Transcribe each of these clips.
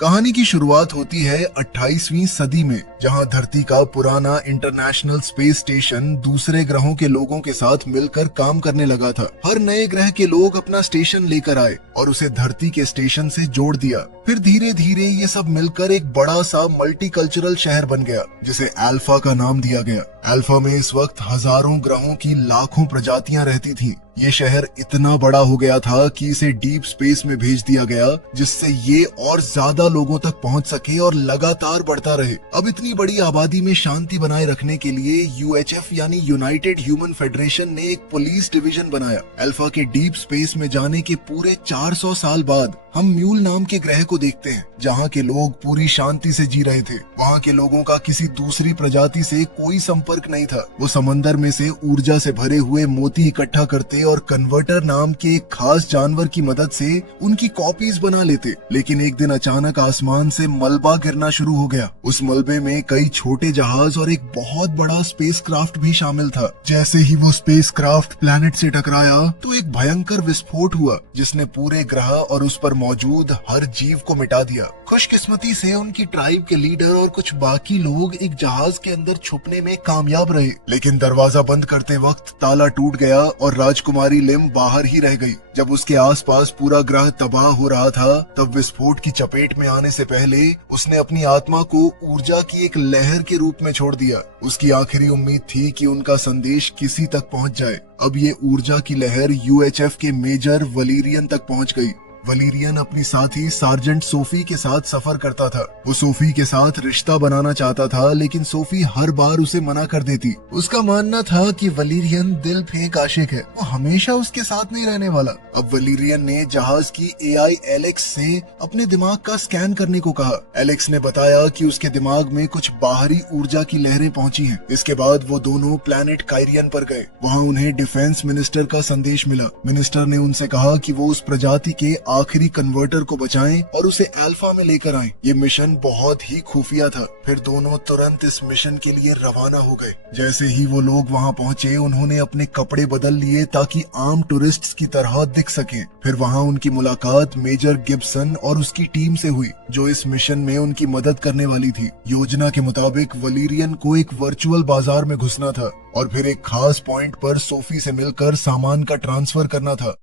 कहानी की शुरुआत होती है 28वीं सदी में, जहां धरती का पुराना इंटरनेशनल स्पेस स्टेशन दूसरे ग्रहों के लोगों के साथ मिलकर काम करने लगा था। हर नए ग्रह के लोग अपना स्टेशन लेकर आए और उसे धरती के स्टेशन से जोड़ दिया। फिर धीरे धीरे ये सब मिलकर एक बड़ा सा मल्टीकल्चरल शहर बन गया, जिसे अल्फा का नाम दिया गया। अल्फा में इस वक्त हजारों ग्रहों की लाखों प्रजातियां रहती थीं। ये शहर इतना बड़ा हो गया था कि इसे डीप स्पेस में भेज दिया गया, जिससे ये और ज्यादा लोगों तक पहुंच सके और लगातार बढ़ता रहे। अब इतनी बड़ी आबादी में शांति बनाए रखने के लिए यूएचएफ यानी यूनाइटेड ह्यूमन फेडरेशन ने एक पुलिस डिवीजन बनाया। अल्फा के डीप स्पेस में जाने के पूरे 400 साल बाद हम म्यूल नाम के ग्रह को देखते हैं, जहाँ के लोग पूरी शांति से जी रहे थे। वहाँ के लोगों का किसी दूसरी प्रजाति से कोई संपर्क नहीं था। वो समंदर में से ऊर्जा से भरे हुए मोती इकट्ठा करते और कन्वर्टर नाम के एक खास जानवर की मदद से उनकी कॉपीज बना लेते। लेकिन एक दिन अचानक आसमान से मलबा गिरना शुरू हो गया। उस मलबे में कई छोटे जहाज और एक बहुत बड़ा स्पेसक्राफ्ट भी शामिल था। जैसे ही वो स्पेसक्राफ्ट प्लैनेट से टकराया तो एक भयंकर विस्फोट हुआ, जिसने पूरे ग्रह और उस पर मौजूद हर जीव को मिटा दिया। खुशकिस्मती से उनकी ट्राइब के लीडर और कुछ बाकी लोग एक जहाज के अंदर छुपने में कामयाब रहे, लेकिन दरवाजा बंद करते वक्त ताला टूट गया और राजकुमारी लिम बाहर ही रह गई। जब उसके आसपास पूरा ग्रह तबाह हो रहा था, तब विस्फोट की चपेट में आने से पहले उसने अपनी आत्मा को ऊर्जा की एक लहर के रूप में छोड़ दिया। उसकी आखिरी उम्मीद थी कि उनका संदेश किसी तक पहुंच जाए। अब ये ऊर्जा की लहर यूएचएफ के मेजर वलीरियन तक पहुंच गई। वलीरियन अपनी साथी सार्जेंट सोफी के साथ सफर करता था। वो सोफी के साथ रिश्ता बनाना चाहता था, लेकिन सोफी हर बार उसे मना कर देती। उसका मानना था कि वलीरियन दिल फेंक आशिक है, वो हमेशा उसके साथ नहीं रहने वाला। अब वलीरियन ने जहाज की एआई एलेक्स से अपने दिमाग का स्कैन करने को कहा। एलेक्स ने बताया कि उसके दिमाग में कुछ बाहरी ऊर्जा की लहरें पहुंची हैं। इसके बाद वो दोनों प्लैनेट काइरियन पर गए। वहाँ उन्हें डिफेंस मिनिस्टर का संदेश मिला। मिनिस्टर ने उनसे कहा कि वो उस प्रजाति के आखिरी कन्वर्टर को बचाएं और उसे अल्फा में लेकर आएं। ये मिशन बहुत ही खुफिया था। फिर दोनों तुरंत इस मिशन के लिए रवाना हो गए। जैसे ही वो लोग वहाँ पहुँचे, उन्होंने अपने कपड़े बदल लिए ताकि आम टूरिस्ट्स की तरह दिख सकें। फिर वहाँ उनकी मुलाकात मेजर गिब्सन और उसकी टीम से हुई, जो इस मिशन में उनकी मदद करने वाली थी। योजना के मुताबिक वलीरियन को एक वर्चुअल बाजार में घुसना था और फिर एक खास पॉइंट पर सोफी से मिलकर सामान का ट्रांसफर करना था।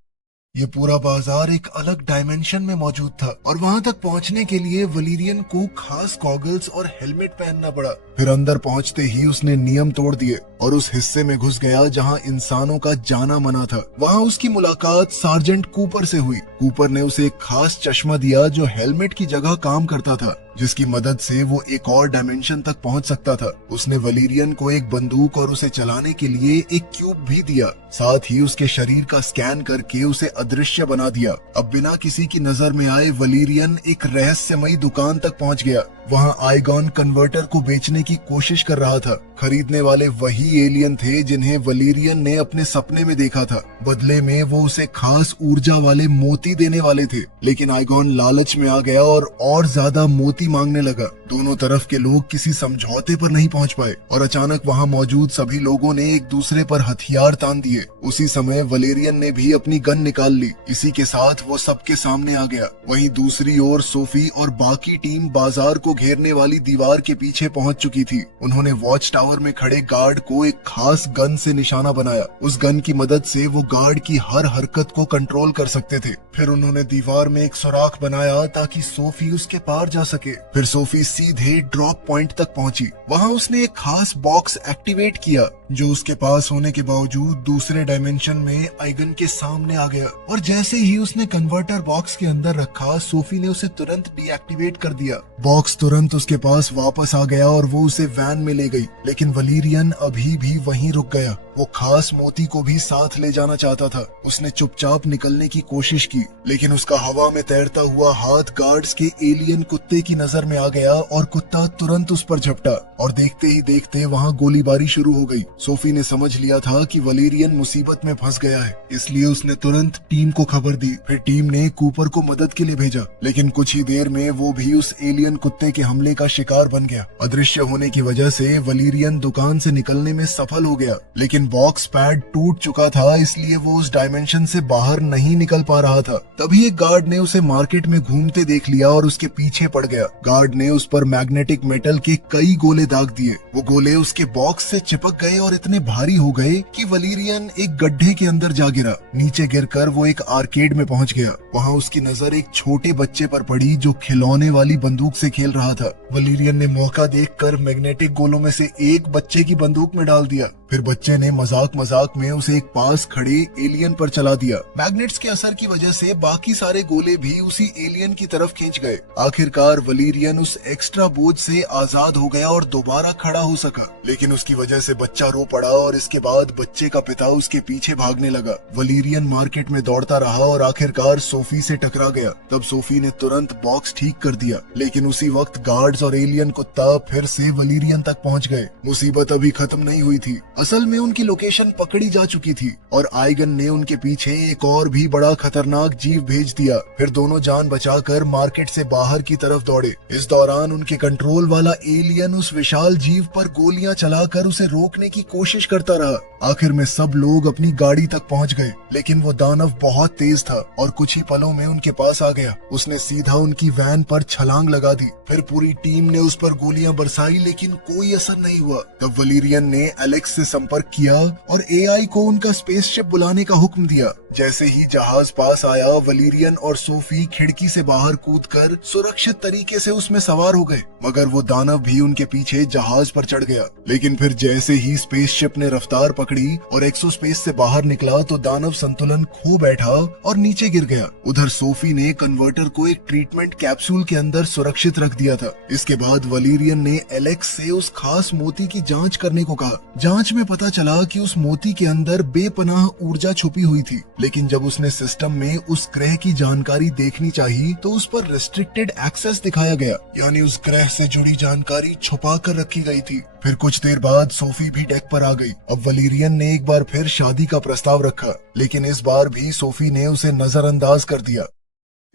ये पूरा बाजार एक अलग डायमेंशन में मौजूद था और वहां तक पहुंचने के लिए वलीरियन को खास गॉगल्स और हेलमेट पहनना पड़ा। फिर अंदर पहुंचते ही उसने नियम तोड़ दिए और उस हिस्से में घुस गया जहां इंसानों का जाना मना था। वहां उसकी मुलाकात सार्जेंट कूपर से हुई। कूपर ने उसे एक खास चश्मा दिया जो हेलमेट की जगह काम करता था, जिसकी मदद से वो एक और डायमेंशन तक पहुंच सकता था। उसने वलीरियन को एक बंदूक और उसे चलाने के लिए एक क्यूब भी दिया। साथ ही उसके शरीर का स्कैन करके उसे अदृश्य बना दिया। अब बिना किसी की नजर में आए वलीरियन एक रहस्यमयी दुकान तक पहुंच गया। वहां आइगॉन कन्वर्टर को बेचने की कोशिश कर रहा था। खरीदने वाले वही एलियन थे जिन्हें वलीरियन ने अपने सपने में देखा था। बदले में वो उसे खास ऊर्जा वाले मोती देने वाले थे, लेकिन आइगॉन लालच में आ गया और ज्यादा मोती मांगने लगा। दोनों तरफ के लोग किसी समझौते पर नहीं पहुंच पाए और अचानक वहां मौजूद सभी लोगों ने एक दूसरे पर हथियार तान दिए। उसी समय वलेरियन ने भी अपनी गन निकाल ली। इसी के साथ वो सबके सामने आ गया। वहीं दूसरी ओर सोफी और बाकी टीम बाजार को घेरने वाली दीवार के पीछे पहुंच चुकी थी। उन्होंने वॉच टावर में खड़े गार्ड को एक खास गन से निशाना बनाया। उस गन की मदद से वो गार्ड की हर हरकत को कंट्रोल कर सकते थे। फिर उन्होंने दीवार में एक सुराख बनाया ताकि सोफी उसके पार जा सके। फिर सोफी सीधे ड्रॉप पॉइंट तक पहुंची। वहां उसने एक खास बॉक्स एक्टिवेट किया जो उसके पास होने के बावजूद दूसरे डायमेंशन में आइगन के सामने आ गया। और जैसे ही उसने कन्वर्टर बॉक्स के अंदर रखा, सोफी ने उसे तुरंत डीएक्टिवेट कर दिया। बॉक्स तुरंत उसके पास वापस आ गया और वो उसे वैन में ले गई। लेकिन वलीरियन अभी भी वहीं रुक गया। वो खास मोती को भी साथ ले जाना चाहता था। उसने चुपचाप निकलने की कोशिश की, लेकिन उसका हवा में तैरता हुआ हाथ गार्ड्स के एलियन कुत्ते की नजर में आ गया और कुत्ता तुरंत उस पर झपटा और देखते ही देखते वहां गोलीबारी शुरू हो गई। सोफी ने समझ लिया था कि वलेरियन मुसीबत में फंस गया है, इसलिए उसने तुरंत टीम को खबर दी। फिर टीम ने कूपर को मदद के लिए भेजा, लेकिन कुछ ही देर में वो भी उस एलियन कुत्ते के हमले का शिकार बन गया। अदृश्य होने की वजह से वलेरियन दुकान से निकलने में सफल हो गया, लेकिन लेकिन बॉक्स पैड टूट चुका था, इसलिए वो उस डायमेंशन से बाहर नहीं निकल पा रहा था। तभी एक गार्ड ने उसे मार्केट में घूमते देख लिया और उसके पीछे पड़ गया। गार्ड ने उस पर मैग्नेटिक मेटल के कई गोले दाग दिए। वो गोले उसके बॉक्स से चिपक गए और इतने भारी हो गए कि वलीरियन एक गड्ढे के अंदर जा गिरा। नीचे गिरकर वो एक आर्केड में पहुंच गया। वहाँ उसकी नजर एक छोटे बच्चे पर पड़ी जो खिलौने वाली बंदूक से खेल रहा था। वलीरियन ने मौका देखकर मैग्नेटिक गोलों में से एक बच्चे की बंदूक में डाल दिया। फिर बच्चे ने मजाक मजाक में उसे एक पास खड़े एलियन पर चला दिया। मैग्नेट्स के असर की वजह से बाकी सारे गोले भी उसी एलियन की तरफ खींच गए। आखिरकार वलीरियन उस एक्स्ट्रा बोझ से आजाद हो गया और दोबारा खड़ा हो सका, लेकिन उसकी वजह से बच्चा रो पड़ा और इसके बाद बच्चे का पिता उसके पीछे भागने लगा। वलीरियन मार्केट में दौड़ता रहा और आखिरकार सोफी से टकरा गया। तब सोफी ने तुरंत बॉक्स ठीक कर दिया, लेकिन उसी वक्त गार्ड्स और एलियन कुत्ता फिर से वलीरियन तक पहुंच गए। मुसीबत अभी खत्म नहीं हुई थी। असल में उनकी लोकेशन पकड़ी जा चुकी थी और आइगन ने उनके पीछे एक और भी बड़ा खतरनाक जीव भेज दिया। फिर दोनों जान बचाकर मार्केट से बाहर की तरफ दौड़े। इस दौरान उनके कंट्रोल वाला एलियन उस विशाल जीव पर गोलियां चलाकर उसे रोकने की कोशिश करता रहा। आखिर में सब लोग अपनी गाड़ी तक पहुंच गए, लेकिन वो दानव बहुत तेज था और कुछ ही पलों में उनके पास आ गया। उसने सीधा उनकी वैन पर छलांग लगा दी। फिर पूरी टीम ने उस पर गोलियां बरसाई, लेकिन कोई असर नहीं हुआ। तब वलीरियन ने एलेक्स से संपर्क किया और एआई को उनका स्पेसशिप बुलाने का हुक्म दिया। जैसे ही जहाज पास आया, वलीरियन और सोफी खिड़की से बाहर कूदकर सुरक्षित तरीके से उसमें सवार हो गए, मगर वो दानव भी उनके पीछे जहाज पर चढ़ गया। लेकिन फिर जैसे ही स्पेसशिप ने रफ्तार पकड़ी और एक्सोस्पेस से बाहर निकला तो दानव संतुलन खो बैठा और नीचे गिर गया। उधर सोफी ने कन्वर्टर को एक ट्रीटमेंट कैप्सूल के अंदर सुरक्षित रख दिया था। इसके बाद वलीरियन ने एलेक्स से उस खास मोती की जांच करने को कहा। जांच में पता चला कि उस मोती के अंदर बेपनाह ऊर्जा छुपी हुई थी, लेकिन जब उसने सिस्टम में उस ग्रह की जानकारी देखनी चाहिए तो उस पर रेस्ट्रिक्टेड एक्सेस दिखाया गया, यानी उस ग्रह से जुड़ी जानकारी छुपा कर रखी गई थी। फिर कुछ देर बाद सोफी भी डेक पर आ गई। अब वलीरियन ने एक बार फिर शादी का प्रस्ताव रखा, लेकिन इस बार भी सोफी ने उसे नजरअंदाज कर दिया।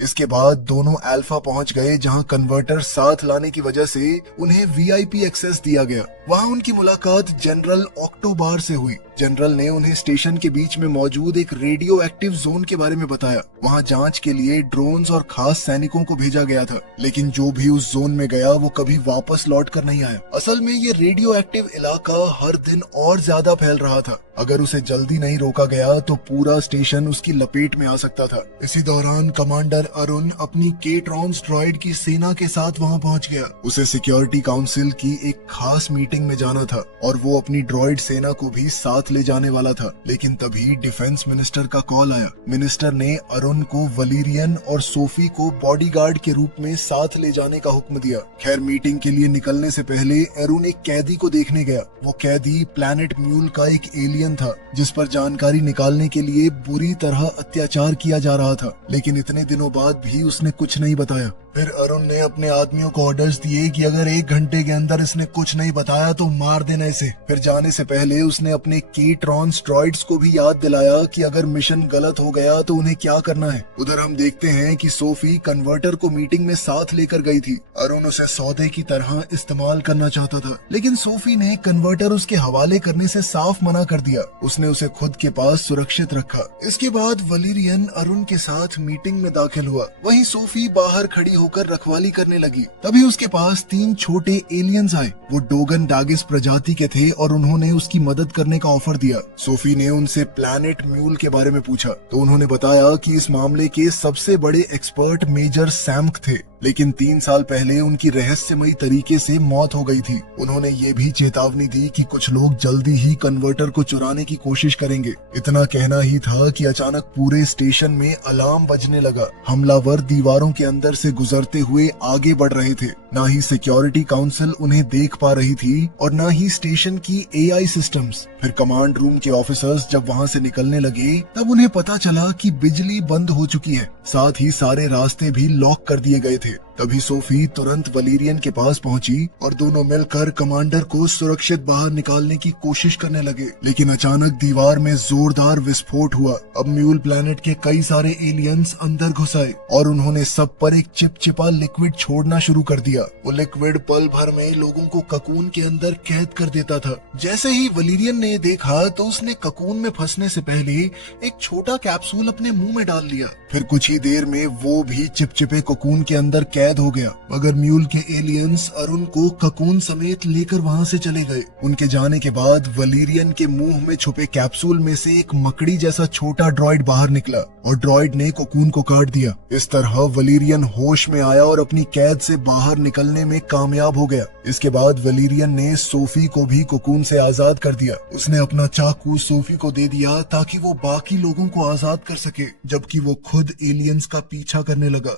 इसके बाद दोनों अल्फा पहुंच गए, जहां कन्वर्टर साथ लाने की वजह से उन्हें वीआईपी एक्सेस दिया गया। वहां उनकी मुलाकात जनरल ऑक्टोबार से हुई। जनरल ने उन्हें स्टेशन के बीच में मौजूद एक रेडियो एक्टिव जोन के बारे में बताया। वहां जांच के लिए ड्रोन्स और खास सैनिकों को भेजा गया था, लेकिन जो भी उस जोन में गया वो कभी वापस लौट कर नहीं आया। असल में ये रेडियो एक्टिव इलाका हर दिन और ज्यादा फैल रहा था। अगर उसे जल्दी नहीं रोका गया तो पूरा स्टेशन उसकी लपेट में आ सकता था। इसी दौरान कमांडर अरुण अपनी केट्रॉन्स ड्रॉइड की सेना के साथ वहां पहुंच गया। उसे सिक्योरिटी काउंसिल की एक खास मीटिंग में जाना था और वो अपनी ड्रॉइड सेना को भी साथ ले जाने वाला था, लेकिन तभी डिफेंस मिनिस्टर का कॉल आया। मिनिस्टर ने अरुण को वलीरियन और सोफी को बॉडीगार्ड के रूप में साथ ले जाने का हुक्म दिया। खैर, मीटिंग के लिए निकलने से पहले अरुण एक कैदी को देखने गया। वो कैदी प्लैनेट म्यूल का एक एलियन था, जिस पर जानकारी निकालने के लिए बुरी तरह अत्याचार किया जा रहा था, लेकिन इतने दिनों बाद भी उसने कुछ नहीं बताया। फिर अरुण ने अपने आदमियों को ऑर्डर्स दिए कि अगर 1 घंटे के अंदर इसने कुछ नहीं बताया तो मार देना इसे। फिर जाने से पहले उसने अपने केट्रॉन्स ड्रॉइड्स को भी याद दिलाया कि अगर मिशन गलत हो गया तो उन्हें क्या करना है। उधर हम देखते हैं कि सोफी कन्वर्टर को मीटिंग में साथ लेकर गई थी। अरुण उसे सौदे की तरह इस्तेमाल करना चाहता था, लेकिन सोफी ने कन्वर्टर उसके हवाले करने से साफ मना कर दिया। उसने उसे खुद के पास सुरक्षित रखा। इसके बाद वलीरियन अरुण के साथ मीटिंग में दाखिल हुआ। वहीं सोफी बाहर खड़ी होकर रखवाली करने लगी। तभी उसके पास 3 छोटे एलियंस आए। वो डोगन डागिस प्रजाति के थे और उन्होंने उसकी मदद करने का ऑफर दिया। सोफी ने उनसे प्लैनेट म्यूल के बारे में पूछा तो उन्होंने बताया कि इस मामले के सबसे बड़े एक्सपर्ट मेजर सैम्क थे, लेकिन 3 साल पहले उनकी रहस्यमयी तरीके से मौत हो गई थी। उन्होंने ये भी चेतावनी दी कि कुछ लोग जल्दी ही कन्वर्टर को चुराने की कोशिश करेंगे। इतना कहना ही था कि अचानक पूरे स्टेशन में अलार्म बजने लगा। हमलावर दीवारों के अंदर से गुजरते हुए आगे बढ़ रहे थे। ना ही सिक्योरिटी काउंसिल उन्हें देख पा रही थी और ना ही स्टेशन की एआई सिस्टम्स। फिर कमांड रूम के ऑफिसर्स जब वहां से निकलने लगे तब उन्हें पता चला कि बिजली बंद हो चुकी है, साथ ही सारे रास्ते भी लॉक कर दिए गए थे। तभी सोफी तुरंत वलीरियन के पास पहुंची और दोनों मिलकर कमांडर को सुरक्षित बाहर निकालने की कोशिश करने लगे। लेकिन अचानक दीवार में जोरदार विस्फोट हुआ। अब म्यूल प्लैनेट के कई सारे एलियंस अंदर घुस आए और उन्होंने सब पर एक चिपचिपा लिक्विड छोड़ना शुरू कर दिया। वो लिक्विड पल भर में लोगों को ककून के अंदर कैद कर देता था। जैसे ही वलीरियन ने देखा तो उसने ककून में फंसने से पहले एक छोटा कैप्सूल अपने मुंह में डाल लिया। फिर कुछ ही देर में वो भी चिपचिपे ककून के अंदर कैद हो गया। मगर म्यूल के एलियंस अरुण को ककून समेत लेकर वहां से चले गए। उनके जाने के बाद वलीरियन के मुंह में छुपे कैप्सूल में से एक मकड़ी जैसा छोटा ड्रॉइड बाहर निकला और ड्रॉइड ने ककून को काट दिया। इस तरह वलीरियन होश में आया और अपनी कैद से बाहर निकलने में कामयाब हो गया। इसके बाद वलीरियन ने सोफी को भी ककून से आजाद कर दिया। उसने अपना चाकू सोफी को दे दिया ताकि वो बाकी लोगों को आजाद कर सके, जबकि वो खुद एलियंस का पीछा करने लगा।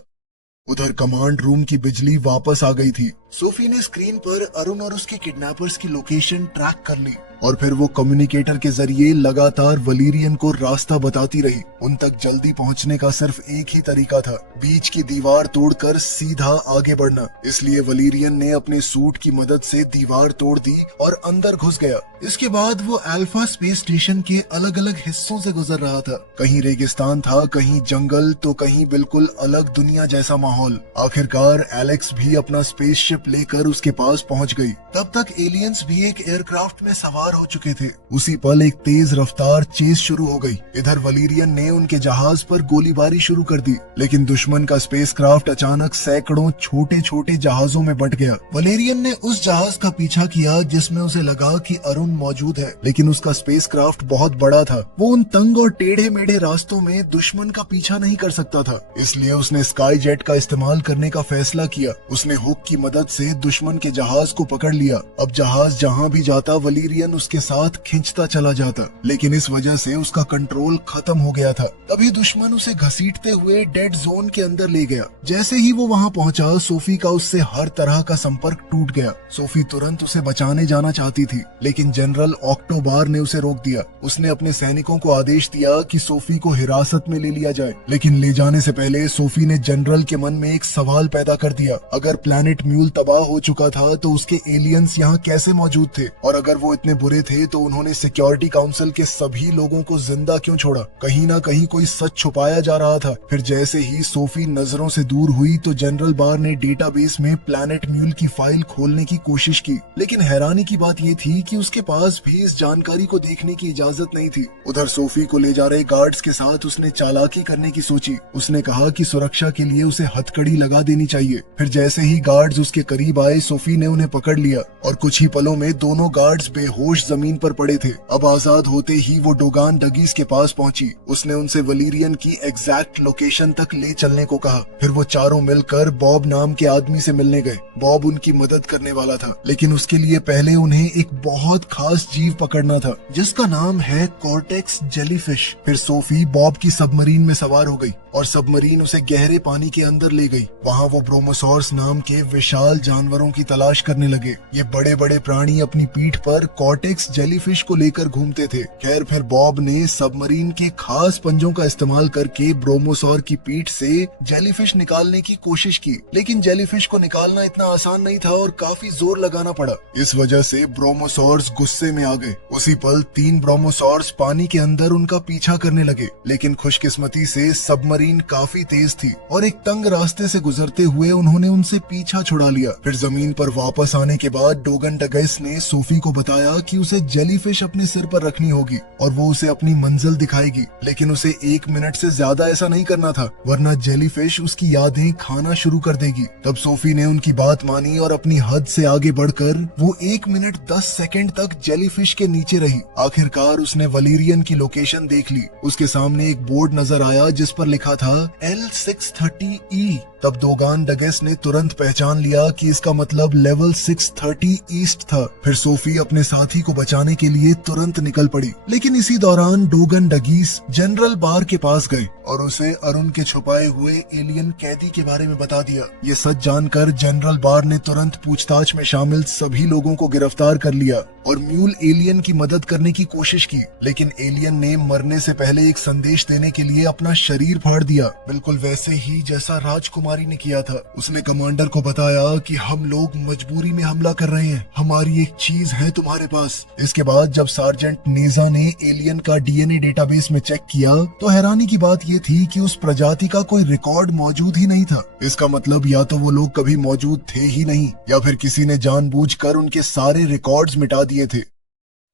उधर कमांड रूम की बिजली वापस आ गई थी। सोफी ने स्क्रीन पर अरुण और उसके किडनैपर्स की लोकेशन ट्रैक कर ली और फिर वो कम्युनिकेटर के जरिए लगातार वलीरियन को रास्ता बताती रही। उन तक जल्दी पहुंचने का सिर्फ एक ही तरीका था, बीच की दीवार तोड़कर सीधा आगे बढ़ना। इसलिए वलीरियन ने अपने सूट की मदद से दीवार तोड़ दी और अंदर घुस गया। इसके बाद वो अल्फा स्पेस स्टेशन के अलग अलग हिस्सों से गुजर रहा था। कहीं रेगिस्तान था, कहीं जंगल, तो कहीं बिल्कुल अलग दुनिया जैसा माहौल। आखिरकार एलेक्स भी अपना स्पेसशिप लेकर उसके पास पहुंच गई। तब तक एलियंस भी एक एयरक्राफ्ट में सवार हो चुके थे। उसी पल एक तेज रफ्तार चेस शुरू हो गई। इधर वलीरियन ने उनके जहाज पर गोलीबारी शुरू कर दी, लेकिन दुश्मन का स्पेसक्राफ्ट अचानक सैकड़ों छोटे छोटे जहाजों में बंट गया। वलीरियन ने उस जहाज का पीछा किया जिसमें उसे लगा कि अरुण मौजूद है, लेकिन उसका स्पेसक्राफ्ट बहुत बड़ा था। वो उन तंग और टेढ़े मेढ़े रास्तों में दुश्मन का पीछा नहीं कर सकता था। इसलिए उसने स्काई जेट का इस्तेमाल करने का फैसला किया। उसने हुक की मदद से दुश्मन के जहाज को पकड़ लिया। अब जहाज जहां भी जाता वलीरियन उसके साथ खींचता चला जाता, लेकिन इस वजह से उसका कंट्रोल खत्म हो गया था। तभी दुश्मन उसे घसीटते हुए डेड जोन के अंदर ले गया। जैसे ही वो वहां पहुंचा, सोफी का उससे हर तरह का संपर्क टूट गया। सोफी तुरंत उसे बचाने जाना चाहती थी, लेकिन जनरल ऑक्टोबार ने उसे रोक दिया। उसने अपने सैनिकों को आदेश दिया कि सोफी को हिरासत में ले लिया जाए, लेकिन ले जाने से पहले सोफी ने जनरल के मन में एक सवाल पैदा कर दिया। अगर प्लैनेट म्यूल तबाह हो चुका था तो उसके एलियंस यहाँ कैसे मौजूद थे, और अगर वो इतने बुरे थे तो उन्होंने सिक्योरिटी काउंसिल के सभी लोगों को जिंदा क्यों छोड़ा। कहीं ना कहीं कोई सच छुपाया जा रहा था। फिर जैसे ही सोफी नजरों से दूर हुई तो जनरल बार ने डेटाबेस में प्लैनेट म्यूल की फाइल खोलने की कोशिश की, लेकिन हैरानी की बात ये थी कि उसके पास भी इस जानकारी को देखने की इजाजत नहीं थी। उधर सोफी को ले जा रहे गार्ड्स के साथ उसने चालाकी करने की सोची। उसने कहा कि सुरक्षा के लिए उसे हथकड़ी लगा देनी चाहिए। फिर जैसे ही गार्ड्स उसके करीब आए, सोफी ने उन्हें पकड़ लिया और कुछ ही पलों में दोनों गार्ड्स बेहोश जमीन पर पड़े थे। अब आजाद होते ही वो डोगान डगीज के पास पहुंची। उसने उनसे वलीरियन की एग्जैक्ट लोकेशन तक ले चलने को कहा। फिर वो चारों मिलकर बॉब नाम के आदमी से मिलने गए। बॉब उनकी मदद करने वाला था, लेकिन उसके लिए पहले उन्हें एक बहुत खास जीव पकड़ना था जिसका नाम है कॉर्टेक्स जेलीफिश। फिर सोफी बॉब की सबमरीन में सवार हो गई और सबमरीन उसे गहरे पानी के अंदर ले गई। वहाँ वो ब्रोमोसॉर्स नाम के विशाल जानवरों की तलाश करने लगे। ये बड़े बड़े प्राणी अपनी पीठ पर कॉर्टेक्स जेलीफिश को लेकर घूमते थे। खैर, फिर बॉब ने सबमरीन के खास पंजों का इस्तेमाल करके ब्रोमोसॉर की पीठ से जेलीफिश निकालने की कोशिश की, लेकिन जेलीफिश को निकालना इतना आसान नहीं था और काफी जोर लगाना पड़ा। इस वजह से ब्रोमोसॉर्स गुस्से में आ गए। उसी पल 3 ब्रोमोसॉर्स पानी के अंदर उनका पीछा करने लगे, लेकिन खुशकिस्मती से सबमरीन काफी तेज थी और एक तंग रास्ते से गुजरते हुए उन्होंने उनसे पीछा छुड़ा लिया। फिर जमीन पर वापस आने के बाद डोगन डगैस ने सोफी को बताया कि उसे जेलीफिश अपने सिर पर रखनी होगी और वो उसे अपनी मंजिल दिखाएगी, लेकिन उसे 1 मिनट से ज्यादा ऐसा नहीं करना था, वरना जेलीफिश उसकी यादें खाना शुरू कर देगी। तब सोफी ने उनकी बात मानी और अपनी हद से आगे बढ़कर वो 1 मिनट 10 सेकंड तक जेलीफिश के नीचे रही। आखिरकार उसने वलीरियन की लोकेशन देख ली। उसके सामने एक बोर्ड नजर आया जिस पर लिखा था L630E। तब डोगान डगेस ने तुरंत पहचान लिया कि इसका मतलब लेवल 630 ईस्ट था। फिर सोफी अपने साथी को बचाने के लिए तुरंत निकल पड़ी। लेकिन इसी दौरान डोगन डगीस जनरल बार के पास गए और उसे अरुण के छुपाए हुए एलियन कैदी के बारे में बता दिया। ये सच जानकर जनरल बार ने तुरंत पूछताछ में शामिल सभी लोगों को गिरफ्तार कर लिया और म्यूल एलियन की मदद करने की कोशिश की। लेकिन एलियन ने मरने से पहले एक संदेश देने के लिए अपना शरीर फाड़ दिया, बिल्कुल वैसे ही जैसा राजकुमारी ने किया था। उसने कमांडर को बताया कि हम लोग मजबूरी में हमला कर रहे हैं, हमारी एक चीज है तुम्हारे पास। इसके बाद जब सार्जेंट नेजा ने एलियन का डीएनए डेटाबेस में चेक किया तो हैरानी की बात ये थी कि उस प्रजाति का कोई रिकॉर्ड मौजूद ही नहीं था। इसका मतलब या तो वो लोग कभी मौजूद थे ही नहीं या फिर किसी ने जानबूझकर उनके सारे रिकॉर्ड्स मिटा दिए थे।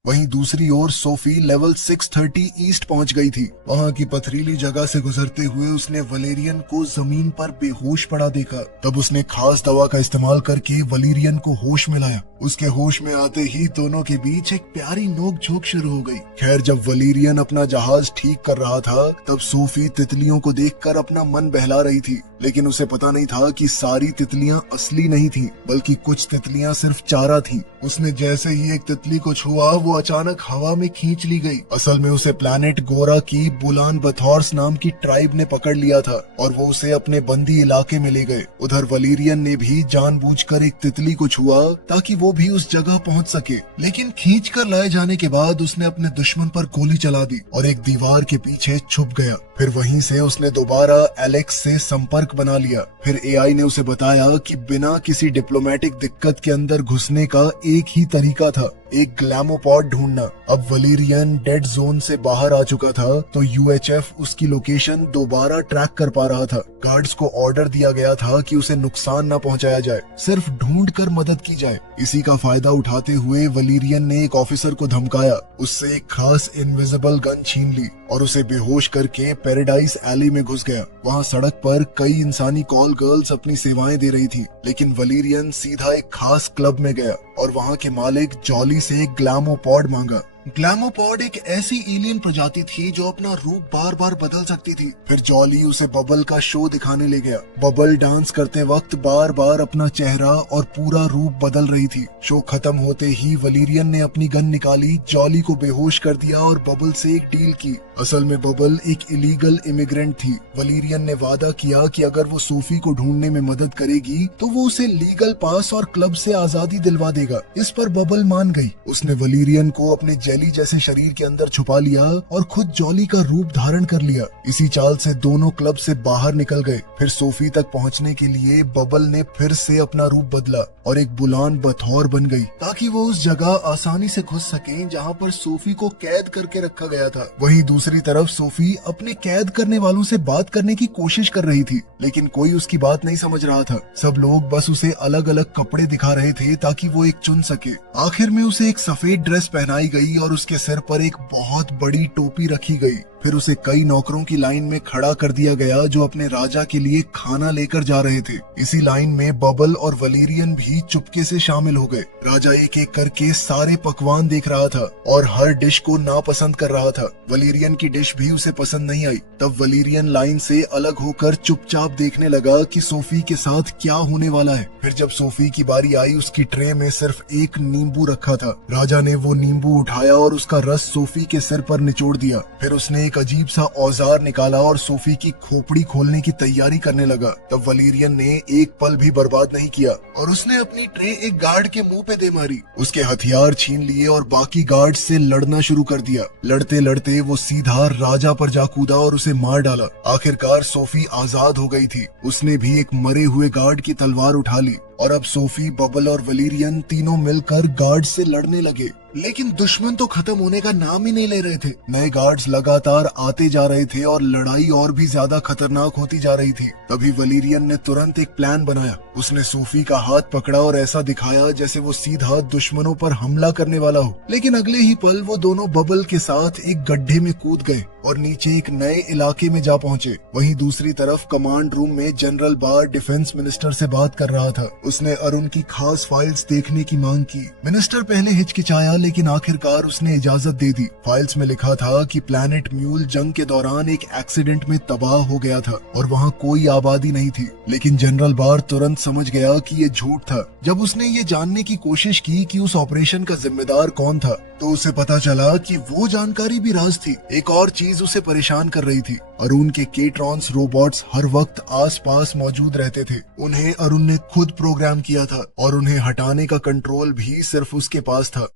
वहीं दूसरी ओर सोफी लेवल 630 ईस्ट पहुंच गई थी। वहां की पथरीली जगह से गुजरते हुए उसने वलेरियन को जमीन पर बेहोश पड़ा देखा। तब उसने खास दवा का इस्तेमाल करके वलेरियन को होश में लाया। उसके होश में आते ही दोनों के बीच एक प्यारी नोक-झोंक शुरू हो गई। खैर, जब वलेरियन अपना जहाज ठीक कर रहा था तब सोफी तितलियों को देखकर अपना मन बहला रही थी। लेकिन उसे पता नहीं था कि सारी तितलियां असली नहीं थीं, बल्कि कुछ तितलियां सिर्फ चारा थीं। उसने जैसे ही एक तितली को छुआ वो अचानक हवा में खींच ली गई। असल में उसे प्लैनेट गोरा की बुलान बथॉर्स नाम की ट्राइब ने पकड़ लिया था और वो उसे अपने बंदी इलाके में ले गए। उधर वलेरियन ने भी जानबूझकर एक तितली को छुआ ताकि वो भी उस जगह पहुंच सके। लेकिन खींच कर लाए जाने के बाद उसने अपने दुश्मन पर गोली चला दी और एक दीवार के पीछे छुप गया। फिर वहीं से उसने दोबारा एलेक्स से संपर्क बना लिया। फिर एआई ने उसे बताया कि बिना किसी डिप्लोमेटिक दिक्कत के अंदर घुसने का एक ही तरीका था, एक ग्लैमोपॉड ढूंढना। अब वलेरियन डेड जोन से बाहर आ चुका था तो यूएचएफ उसकी लोकेशन दोबारा ट्रैक कर पा रहा था। गार्ड्स को ऑर्डर दिया गया था कि उसे नुकसान न पहुंचाया जाए, सिर्फ ढूंढ कर मदद की जाए। इसी का फायदा उठाते हुए वलेरियन ने एक ऑफिसर को धमकाया, उससे एक खास इनविजिबल गन छीन ली और उसे बेहोश करके पैराडाइज एली में घुस गया। वहाँ सड़क पर कई इंसानी कॉल गर्ल्स अपनी सेवाएं दे रही थी, लेकिन वलेरियन सीधा एक खास क्लब में गया और वहाँ के मालिक जॉली से एक ग्लैमोपॉड मांगा। ग्लैमोपॉड एक ऐसी एलियन प्रजाति थी जो अपना रूप बार बार बदल सकती थी। फिर जॉली उसे बबल का शो दिखाने ले गया। बबल डांस करते वक्त बार बार अपना चेहरा और पूरा रूप बदल रही थी। शो खत्म होते ही वलेरियन ने अपनी गन निकाली, जॉली को बेहोश कर दिया और बबल से एक डील की। असल में बबल एक इलीगल इमिग्रेंट थी। वलेरियन ने वादा किया कि अगर वो सोफी को ढूंढने में मदद करेगी तो वो उसे लीगल पास और क्लब से आजादी दिलवा देगा। इस पर बबल मान गई। उसने वलेरियन को अपने जेली जैसे शरीर के अंदर छुपा लिया और खुद जॉली का रूप धारण कर लिया। इसी चाल से दोनों क्लब से बाहर निकल गए। फिर सोफी तक पहुंचने के लिए बबल ने फिर से अपना रूप बदला और एक बुलान बथौर बन गई ताकि वो उस जगह आसानी से घुस सके जहां पर सोफी को कैद करके रखा गया था। वहीं दूसरी तरफ सोफी अपने कैद करने वालों से बात करने की कोशिश कर रही थी, लेकिन कोई उसकी बात नहीं समझ रहा था। सब लोग बस उसे अलग अलग कपड़े दिखा रहे थे ताकि वो एक चुन सके। आखिर में उसे एक सफेद ड्रेस पहनाई गई और उसके सिर पर एक बहुत बड़ी टोपी रखी गई। फिर उसे कई नौकरों की लाइन में खड़ा कर दिया गया जो अपने राजा के लिए खाना लेकर जा रहे थे। इसी लाइन में बबल और वलेरियन भी चुपके से शामिल हो गए। राजा एक एक करके सारे पकवान देख रहा था और हर डिश को नापसंद कर रहा था। वलेरियन की डिश भी उसे पसंद नहीं आई। तब वलेरियन लाइन से अलग होकर चुपचाप देखने लगा कि सोफी के साथ क्या होने वाला है। फिर जब सोफी की बारी आई, उसकी ट्रे में सिर्फ एक नींबू रखा था। राजा ने वो नींबू उठाया और उसका रस सोफी के सिर पर निचोड़ दिया। फिर उसने अजीब सा औजार निकाला और सोफी की खोपड़ी खोलने की तैयारी करने लगा। तब वलेरियन ने एक पल भी बर्बाद नहीं किया और उसने अपनी ट्रे एक गार्ड के मुंह पे दे मारी। उसके हथियार छीन लिए और बाकी गार्ड से लड़ना शुरू कर दिया। लड़ते लड़ते वो सीधा राजा पर जा कूदा और उसे मार डाला। आखिरकार सोफी आजाद हो गई थी। उसने भी एक मरे हुए गार्ड की तलवार उठा ली और अब सोफी, बबल और वलेरियन तीनों मिलकर गार्ड से लड़ने लगे। लेकिन दुश्मन तो खत्म होने का नाम ही नहीं ले रहे थे। नए गार्ड्स लगातार आते जा रहे थे और लड़ाई और भी ज्यादा खतरनाक होती जा रही थी। तभी वलेरियन ने तुरंत एक प्लान बनाया। उसने सोफी का हाथ पकड़ा और ऐसा दिखाया जैसे वो सीधा दुश्मनों पर हमला करने वाला हो। लेकिन अगले ही पल वो दोनों बबल के साथ एक गड्ढे में कूद गए और नीचे एक नए इलाके में जा पहुंचे। वहीं दूसरी तरफ कमांड रूम में जनरल बार डिफेंस मिनिस्टर से बात कर रहा था। उसने अरुण की खास फाइल्स देखने की मांग की। मिनिस्टर पहले हिचकिचाया, लेकिन आखिरकार उसने इजाजत दे दी। फाइल्स में लिखा था कि प्लैनेट म्यूल जंग के दौरान एक एक्सीडेंट में तबाह हो गया था और वहाँ कोई आबादी नहीं थी। लेकिन जनरल बार तुरंत समझ गया कि ये झूठ था। जब उसने ये जानने की कोशिश की कि उस ऑपरेशन का जिम्मेदार कौन था, तो उसे पता चला कि वो जानकारी भी राज थी। एक और चीज उसे परेशान कर रही थी। अरुण के केट्रॉन्स रोबोट्स हर वक्त आसपास मौजूद रहते थे। उन्हें अरुण ने खुद प्रोग्राम किया था और उन्हें हटाने का कंट्रोल भी सिर्फ उसके पास था।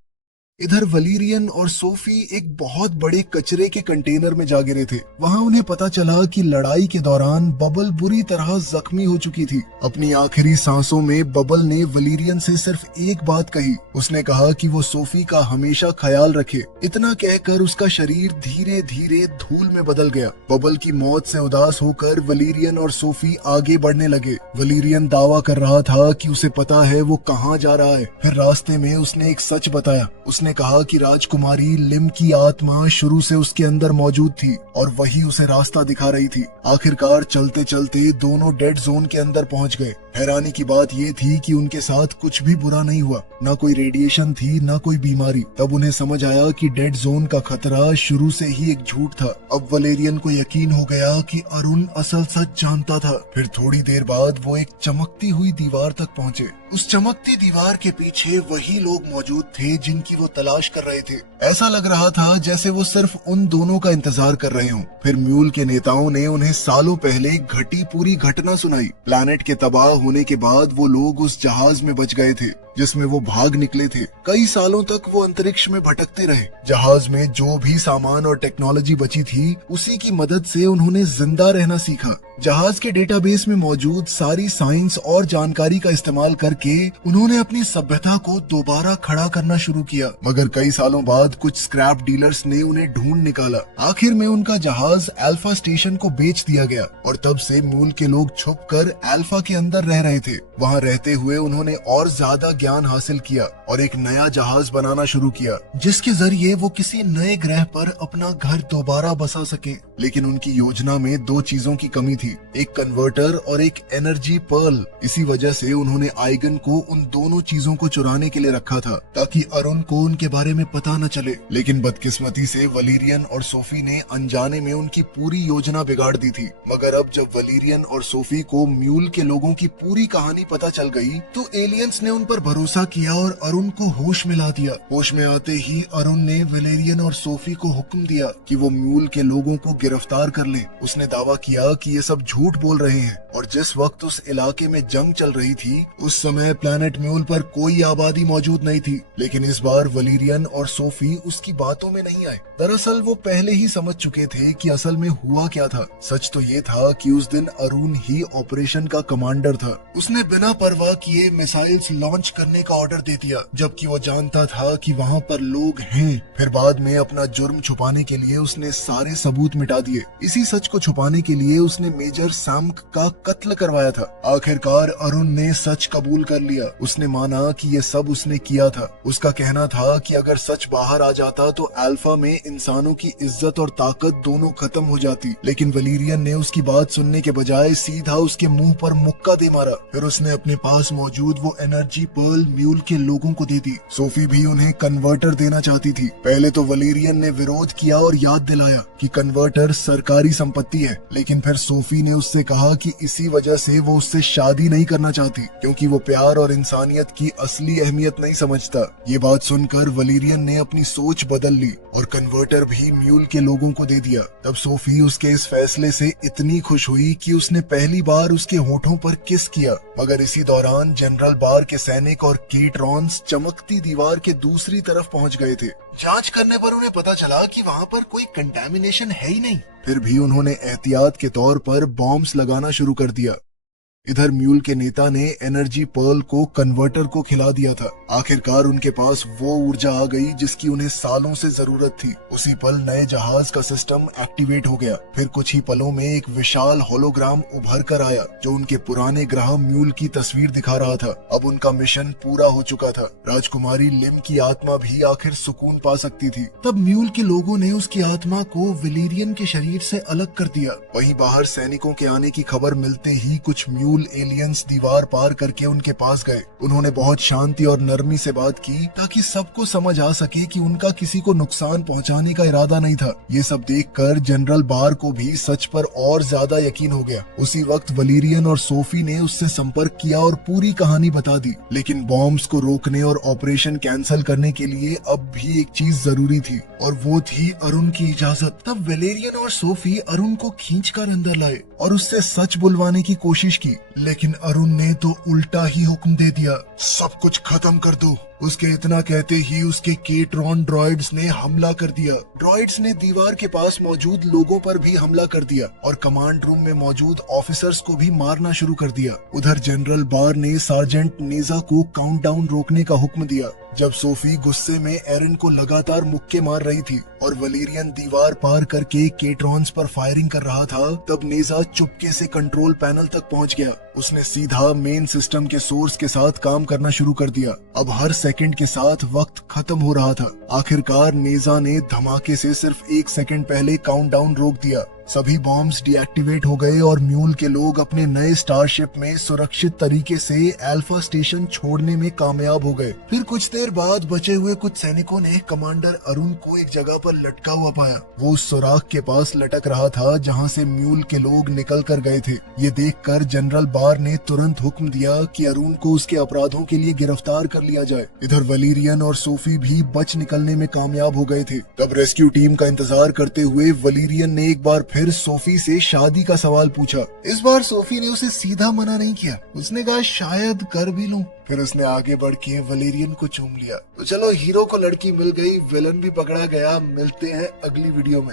इधर वलीरियन और सोफी एक बहुत बड़े कचरे के कंटेनर में जा गिरे थे। वहाँ उन्हें पता चला कि लड़ाई के दौरान बबल बुरी तरह जख्मी हो चुकी थी। अपनी आखिरी सांसों में बबल ने वलीरियन से सिर्फ एक बात कही। उसने कहा कि वो सोफी का हमेशा ख्याल रखे। इतना कहकर उसका शरीर धीरे धीरे धूल में बदल गया। बबल की मौत से उदास होकर वलीरियन और सोफी आगे बढ़ने लगे। वलीरियन दावा कर रहा था कि उसे पता है वो कहाँ जा रहा है। फिर रास्ते में उसने एक सच बताया। उसने कहा कि राजकुमारी लिम की आत्मा शुरू से उसके अंदर मौजूद थी और वही उसे रास्ता दिखा रही थी। आखिरकार चलते चलते दोनों डेड जोन के अंदर पहुंच गए। हैरानी की बात ये थी कि उनके साथ कुछ भी बुरा नहीं हुआ। ना कोई रेडिएशन थी, ना कोई बीमारी। तब उन्हें समझ आया कि डेड जोन का खतरा शुरू से ही एक झूठ था। अब वलेरियन को यकीन हो गया कि अरुण असल सच जानता था। फिर थोड़ी देर बाद वो एक चमकती हुई दीवार तक पहुंचे। उस चमकती दीवार के पीछे वही लोग मौजूद थे जिनकी वो तलाश कर रहे थे। ऐसा लग रहा था जैसे वो सिर्फ उन दोनों का इंतजार कर रहे हों। फिर म्यूल के नेताओं ने उन्हें सालों पहले घटी पूरी घटना सुनाई। प्लैनेट के तबाह होने के बाद वो लोग उस जहाज में बच गए थे जिसमें वो भाग निकले थे। कई सालों तक वो अंतरिक्ष में भटकते रहे। जहाज में जो भी सामान और टेक्नोलॉजी बची थी, उसी की मदद से उन्होंने जिंदा रहना सीखा। जहाज के डेटाबेस में मौजूद सारी साइंस और जानकारी का इस्तेमाल करके उन्होंने अपनी सभ्यता को दोबारा खड़ा करना शुरू किया। मगर कई सालों बाद कुछ स्क्रैप डीलर्स ने उन्हें ढूंढ निकाला। आखिर में उनका जहाज अल्फा स्टेशन को बेच दिया गया और तब से मूल के लोग छुपकर अल्फा के अंदर रह रहे थे। वहाँ रहते हुए उन्होंने और ज्यादा ज्ञान हासिल किया और एक नया जहाज बनाना शुरू किया, जिसके जरिए वो किसी नए ग्रह पर अपना घर दोबारा बसा सके। लेकिन उनकी योजना में दो चीजों की कमी थी, एक कन्वर्टर और एक एनर्जी पर्ल। इसी वजह से उन्होंने आइगन को उन दोनों चीजों को चुराने के लिए रखा था ताकि अरुण को उनके बारे में पता न चले। लेकिन बदकिस्मती से वलीरियन और सोफी ने अनजाने में उनकी पूरी योजना बिगाड़ दी थी। मगर अब जब वलीरियन और सोफी को म्यूल के लोगों की पूरी कहानी पता चल गई, तो एलियंस ने उन पर भरोसा किया और अरुण को होश में ला दिया। होश में आते ही अरुण ने वलेरियन और सोफी को हुक्म दिया कि वो म्यूल के लोगों को गिरफ्तार कर लें। उसने दावा किया कि ये सब झूठ बोल रहे हैं और जिस वक्त उस इलाके में जंग चल रही थी, उस समय प्लैनेट म्यूल पर कोई आबादी मौजूद नहीं थी। लेकिन इस बार वलीरियन और सोफी उसकी बातों में नहीं आए। दरअसल वो पहले ही समझ चुके थे कि असल में हुआ क्या था। सच तो ये था कि उस दिन अरुण ही ऑपरेशन का कमांडर था। उसने बिना परवाह किए मिसाइल्स लॉन्च करने का ऑर्डर दे दिया, जबकि वो जानता था कि वहाँ पर लोग हैं। फिर बाद में अपना जुर्म छुपाने के लिए उसने सारे सबूत मिटा दिए। इसी सच को छुपाने के लिए उसने मेजर सैम्क का कत्ल करवाया था। आखिरकार अरुण ने सच कबूल कर लिया। उसने माना कि ये सब उसने किया था। उसका कहना था कि अगर सच बाहर आ जाता तो अल्फा में इंसानों की इज्जत और ताकत दोनों खत्म हो जाती। लेकिन वलीरियन ने उसकी बात सुनने के बजाय सीधा उसके मुंह पर मुक्का दे मारा। फिर उसने अपने पास मौजूद वो एनर्जी पर्ल म्यूल के लोगों को दे दी। सोफी भी उन्हें कन्वर्टर देना चाहती थी। पहले तो वलीरियन ने विरोध किया और याद दिलाया कि कन्वर्टर सरकारी संपत्ति है, लेकिन फिर सोफी ने उससे कहा कि इसी वजह से वो उससे शादी नहीं करना चाहती, क्योंकि वो प्यार और इंसानियत की असली अहमियत नहीं समझता। ये बात सुनकर वलीरियन ने अपनी सोच बदल ली और कन्वर्टर भी म्यूल के लोगों को दे दिया। तब सोफी उसके इस फैसले से इतनी खुश हुई कि उसने पहली बार उसके होठों पर किस किया। मगर इसी दौरान जनरल बार के सैनिक और केट्रॉन्स चमकती दीवार के दूसरी तरफ पहुंच गए थे। जांच करने पर उन्हें पता चला कि वहां पर कोई कंटामिनेशन है ही नहीं। फिर भी उन्होंने एहतियात के तौर पर बॉम्ब्स लगाना शुरू कर दिया। इधर म्यूल के नेता ने एनर्जी पर्ल को कन्वर्टर को खिला दिया था। आखिरकार उनके पास वो ऊर्जा आ गई जिसकी उन्हें सालों से जरूरत थी। उसी पल नए जहाज का सिस्टम एक्टिवेट हो गया। फिर कुछ ही पलों में एक विशाल होलोग्राम उभर कर आया जो उनके पुराने ग्रह म्यूल की तस्वीर दिखा रहा था। अब उनका मिशन पूरा हो चुका था। राजकुमारी लिम की आत्मा भी आखिर सुकून पा सकती थी। तब म्यूल के लोगों ने उसकी आत्मा को विलेरियन के शरीर से अलग कर दिया। वहीं बाहर सैनिकों के आने की खबर मिलते ही कुछ म्यूल म्यूल एलियंस दीवार पार करके उनके पास गए। उन्होंने बहुत शांति और नरमी से बात की ताकि सबको समझ आ सके कि उनका किसी को नुकसान पहुंचाने का इरादा नहीं था। ये सब देखकर जनरल बार को भी सच पर और ज्यादा यकीन हो गया। उसी वक्त वलीरियन और सोफी ने उससे संपर्क किया और पूरी कहानी बता दी, लेकिन बॉम्ब्स को रोकने और ऑपरेशन कैंसिल करने के लिए अब भी एक चीज जरूरी थी और वो थी अरुण की इजाजत। तब वलेरियन और सोफी अरुण को खींचकर अंदर लाए और उससे सच बुलवाने की कोशिश की, लेकिन अरुण ने तो उल्टा ही हुक्म दे दिया, सब कुछ खत्म कर दो। उसके इतना कहते ही उसके केट्रॉन ड्रॉइड्स ने हमला कर दिया। ड्रॉइड्स ने दीवार के पास मौजूद लोगों पर भी हमला कर दिया और कमांड रूम में मौजूद ऑफिसर्स को भी मारना शुरू कर दिया। उधर जनरल बार ने सार्जेंट नेजा को काउंटडाउन रोकने का हुक्म दिया। जब सोफी गुस्से में एरन को लगातार मुक्के मार रही थी और वलीरियन दीवार पार करके केट्रॉन्स पर फायरिंग कर रहा था, तब नेजा चुपके से कंट्रोल पैनल तक पहुंच गया। उसने सीधा मेन सिस्टम के सोर्स के साथ काम करना शुरू कर दिया। अब हर सेकंड के साथ वक्त खत्म हो रहा था। आखिरकार नेजा ने धमाके से सिर्फ 1 सेकंड पहले काउंटडाउन रोक दिया। सभी बॉम्ब्स डीएक्टिवेट हो गए और म्यूल के लोग अपने नए स्टारशिप में सुरक्षित तरीके से अल्फा स्टेशन छोड़ने में कामयाब हो गए। फिर कुछ देर बाद बचे हुए कुछ सैनिकों ने कमांडर अरुण को एक जगह पर लटका हुआ पाया। वो उस सुराख के पास लटक रहा था जहां से म्यूल के लोग निकल कर गए थे। ये देखकर जनरल बार ने तुरंत हुक्म दिया कि अरुण को उसके अपराधों के लिए गिरफ्तार कर लिया जाए। इधर वलीरियन और सोफी भी बच निकलने में कामयाब हो गए थे। तब रेस्क्यू टीम का इंतजार करते हुए वलीरियन ने एक बार फिर सोफी से शादी का सवाल पूछा। इस बार सोफी ने उसे सीधा मना नहीं किया। उसने कहा शायद कर भी लूं। फिर उसने आगे बढ़ के वलेरियन को चूम लिया। तो चलो, हीरो को लड़की मिल गई, विलन भी पकड़ा गया। मिलते हैं अगली वीडियो में।